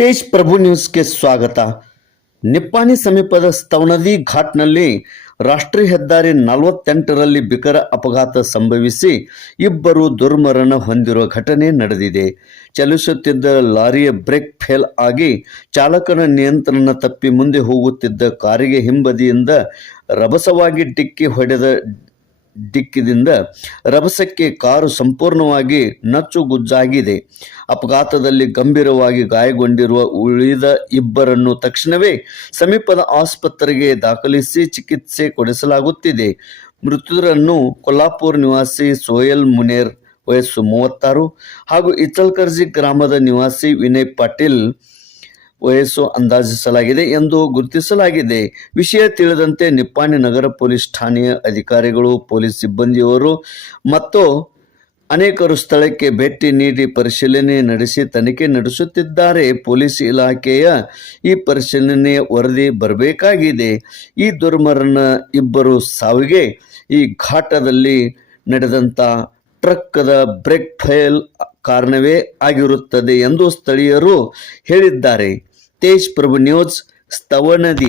ತೇಜ್ ಪ್ರಭು ನ್ಯೂಸ್ಗೆ ಸ್ವಾಗತ. ನಿಪ್ಪಾಣಿ ಸಮೀಪದ ಸ್ತವನದಿ ಘಾಟ್ನಲ್ಲಿ ರಾಷ್ಟ್ರೀಯ ಹೆದ್ದಾರಿ 48ರಲ್ಲಿ ಭೀಕರ ಅಪಘಾತ ಸಂಭವಿಸಿ ಇಬ್ಬರು ದುರ್ಮರಣ ಹೊಂದಿರುವ ಘಟನೆ ನಡೆದಿದೆ. ಚಲಿಸುತ್ತಿದ್ದ ಲಾರಿಯ ಬ್ರೇಕ್ ಫೇಲ್ ಆಗಿ ಚಾಲಕನ ನಿಯಂತ್ರಣ ತಪ್ಪಿ ಮುಂದೆ ಹೋಗುತ್ತಿದ್ದ ಕಾರಿಗೆ ಹಿಂಬದಿಯಿಂದ ರಭಸವಾಗಿ ಡಿಕ್ಕಿ ಹೊಡೆದ ಡಿಕ್ಕಿದಿಂದ ರಭಸಕ್ಕೆ ಕಾರು ಸಂಪೂರ್ಣವಾಗಿ ನಚ್ಚುಗುಜ್ಜಾಗಿದೆ. ಅಪಘಾತದಲ್ಲಿ ಗಂಭೀರವಾಗಿ ಗಾಯಗೊಂಡಿರುವ ಉಳಿದ ಇಬ್ಬರನ್ನು ತಕ್ಷಣವೇ ಸಮೀಪದ ಆಸ್ಪತ್ರೆಗೆ ದಾಖಲಿಸಿ ಚಿಕಿತ್ಸೆ ಕೊಡಿಸಲಾಗುತ್ತಿದೆ. ಮೃತರನ್ನು ಕೊಲ್ಲಾಪುರ ನಿವಾಸಿ ಸೋಯಲ್ ಮುನೇರ್ ವಯಸ್ಸು 36 ಹಾಗೂ ಇಚಲ್ಕರ್ಜಿ ಗ್ರಾಮದ ನಿವಾಸಿ ವಿನಯ್ ಪಾಟೀಲ್ ವಯಸ್ಸು ಅಂದಾಜಿಸಲಾಗಿದೆ ಎಂದು ಗುರುತಿಸಲಾಗಿದೆ. ವಿಷಯ ತಿಳಿದಂತೆ ನಿಪ್ಪಾಣಿ ನಗರ ಪೊಲೀಸ್ ಠಾಣೆಯ ಅಧಿಕಾರಿಗಳು, ಪೊಲೀಸ್ ಸಿಬ್ಬಂದಿಯವರು ಮತ್ತು ಅನೇಕರು ಸ್ಥಳಕ್ಕೆ ಭೇಟಿ ನೀಡಿ ಪರಿಶೀಲನೆ ನಡೆಸಿ ತನಿಖೆ ನಡೆಸುತ್ತಿದ್ದಾರೆ. ಪೊಲೀಸ್ ಇಲಾಖೆಯ ಈ ಪರಿಶೀಲನೆಯ ವರದಿ ಬರಬೇಕಾಗಿದೆ. ಈ ದುರ್ಮರಣ ಇಬ್ಬರು ಸಾವಿಗೆ ಈ ಘಾಟದಲ್ಲಿ ನಡೆದಂಥ ಟ್ರಕ್ದ ಬ್ರೇಕ್ ಫೇಲ್ ಕಾರಣವೇ ಆಗಿರುತ್ತದೆ ಎಂದು ಸ್ಥಳೀಯರು ಹೇಳಿದ್ದಾರೆ. ತೇಜ್ ಪ್ರಭು ನ್ಯೂಸ್, ಸ್ತವನದಿ.